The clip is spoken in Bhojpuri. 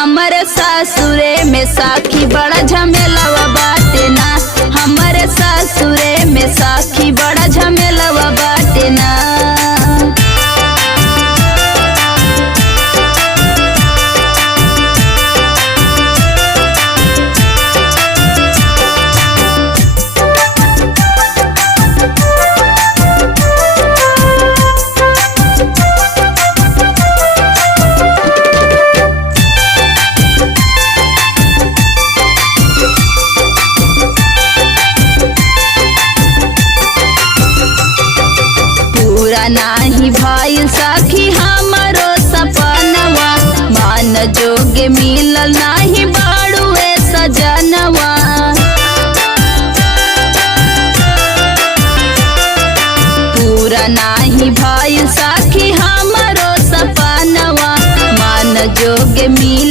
हमारे सासुरे में साखी बड़ा झमेलावा बाटे ना। हमारे सासुरे में साखी बड़ा झमेलावा बाटे ना। पूरा नाही भइल सखी हमारो सपनवा, मान जोगे मिलल ना